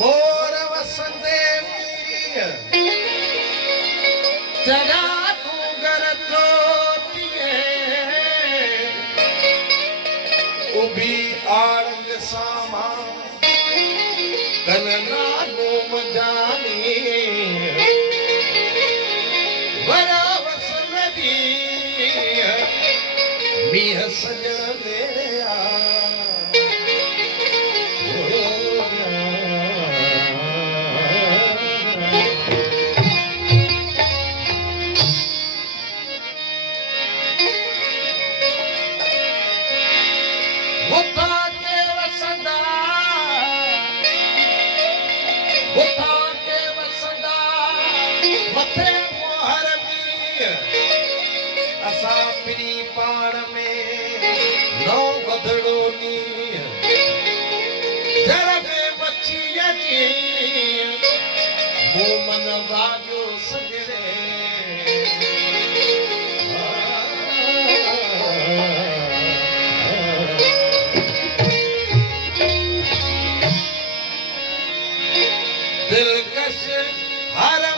मोर वसंदे चढ़ा डूंगर चोटिए उभी आड़ंग सामा कनना नूम जानी वरा वसंदी मीह सजण देया पाण में नौ बदड़ो नी जर में बची अची मुंह मन वाजो सजड़े दिलकश हर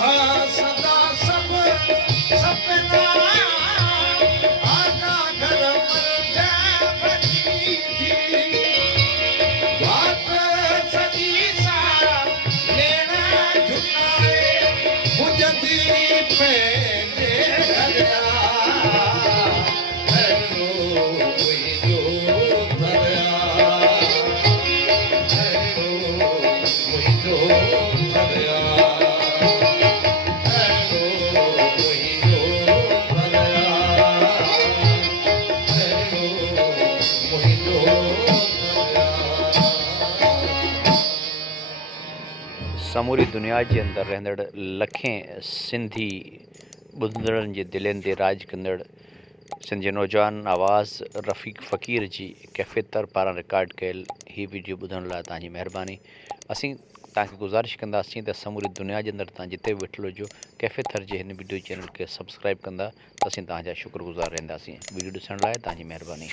हाँ सदा सब सपना आका घर मर जा बची थी बात सदी सा लेना झुकाए मुझदी पे समूरी दुनिया जे अंदर रहंदड़ लखें सिंधी ॿुधंदड़नि जे दिलनि ते राज कंदड़ सिंध जे नौजवान आवाज़ रफ़ीक फ़क़ीर जी कैफ़ेतर पारां रिकॉर्ड कयल ही वीडियो ॿुधण लाइ तव्हांजी महिरबानी। असीं तव्हांखे गुज़ारिश कंदासीं त समूरी दुनिया जे अंदरि तव्हां जिते बि वेठल हुजो कैफ़ेतर जे हिन वीडियो चैनल खे सब्सक्राइब कंदा त असीं तव्हांजा शुक्रगुज़ार रहंदासीं। वीडियो ॾिसण लाइ तव्हांजी महिरबानी।